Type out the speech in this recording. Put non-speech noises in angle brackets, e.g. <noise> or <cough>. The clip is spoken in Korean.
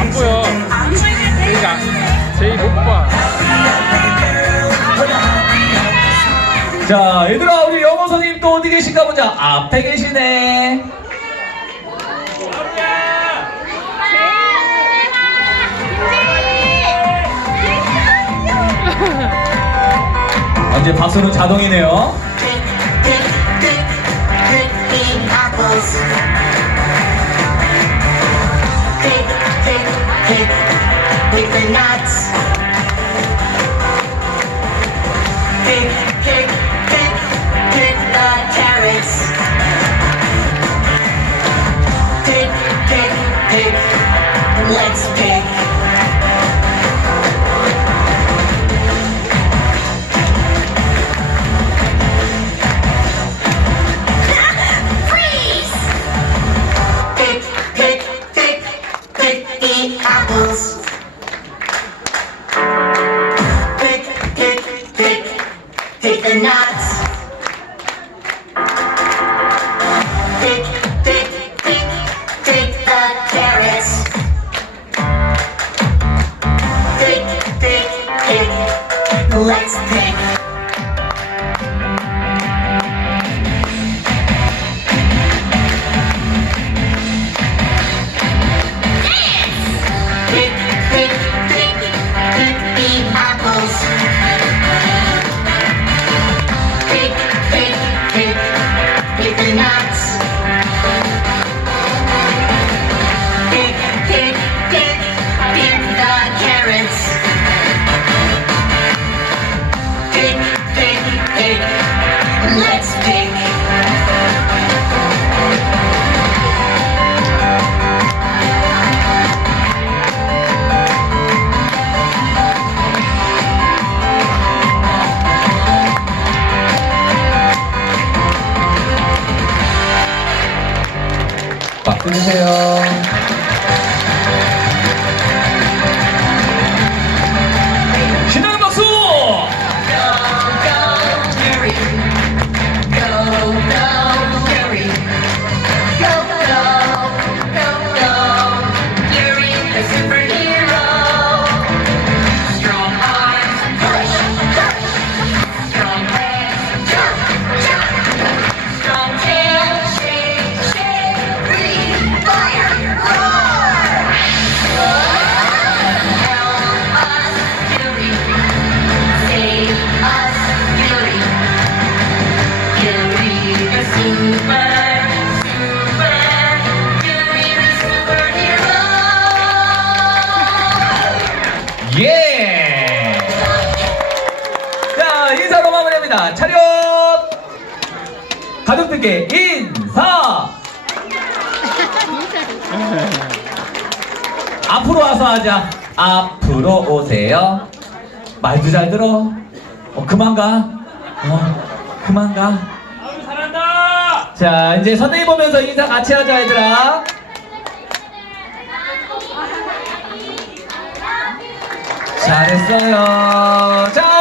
안 보여. 제이가 제이 못 봐. 자, 얘들아, 또 어디 계신가 보자. 앞에 계시네. 언제 박수는 자동이네요. Pick the nuts. Pick, let's pick. Freeze! Pick, pick, pick, pick apples. Pick, pick, pick, pick the nuts. let's play. 박 마무리합니다. 차렷! 가족들께 인사! <laughs> 앞으로 와서 하자. 앞으로 오세요. 말도 잘 들어. 어, 그만 가. 어, 그만 가. 잘한다. 자, 이제 선생님 보면서 인사 같이 하자, 얘들아. 잘했어요. 자,